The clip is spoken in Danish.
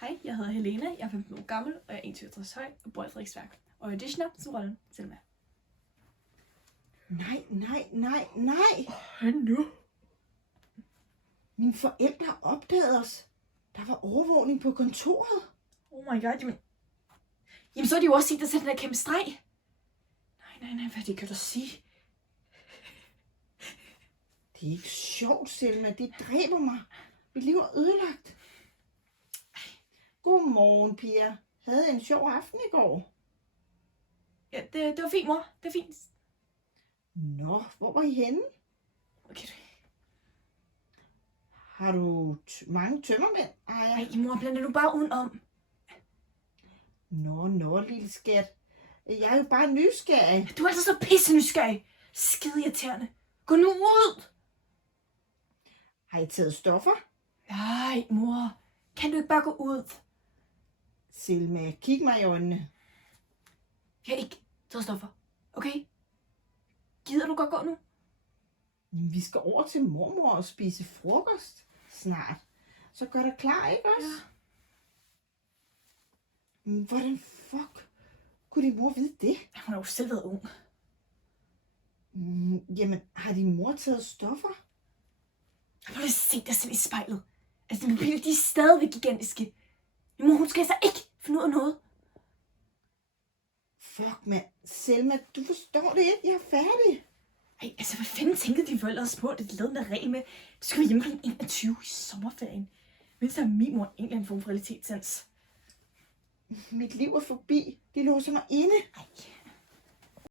Hej, jeg hedder Helena, jeg er 15 år gammel, og jeg er 61 høj og bor i Frederiksværk. Og auditioner til rollen Selma. Nej. Hvad nu? Mine forældre opdagede os. Der var overvågning på kontoret. Oh my god, jamen så har de jo også set dig sætte den der kæmpe streg. Nej, hvad er det, kan du sige? Det er ikke sjovt, Selma. Det dræber mig. Mit liv er ødelagt. Godmorgen, piger. Havde en sjov aften i går. Ja, det var fint, mor. Det er fint. Nå, hvor var I henne? Okay. Har du mange tømmermænd? Ej, mor, blander du bare udenom. Nå, lille skat. Jeg er jo bare nysgerrig. Du er altså så pisse nysgerrig. Skide irriterende. Gå nu ud! Har I taget stoffer? Nej, mor. Kan du ikke bare gå ud? Selma, kig mig i øjnene. Jeg har ikke taget stoffer. Okay? Gider du godt gå nu? Vi skal over til mormor og spise frokost snart. Så gør dig klar, ikke også? Ja. Hvordan fuck kunne din mor vide det? Hun har jo selv været ung. Jamen, har din mor taget stoffer? Prøv lige at se dig selv i spejlet. Altså, dine piller, de er stadigvæk gigantiske. Min mor, hun skal altså ikke finde ud af noget. Fuck, mand. Selma, du forstår det ikke. Jeg er færdig. Ej, altså, hvad fanden tænkede de forældre os på, at det lavede en regel med, du skal være hjemme kl. 21 i sommerferien. Mens der er min mor en eller anden form for realitetssans. Mit liv er forbi. De låser mig inde. Ej.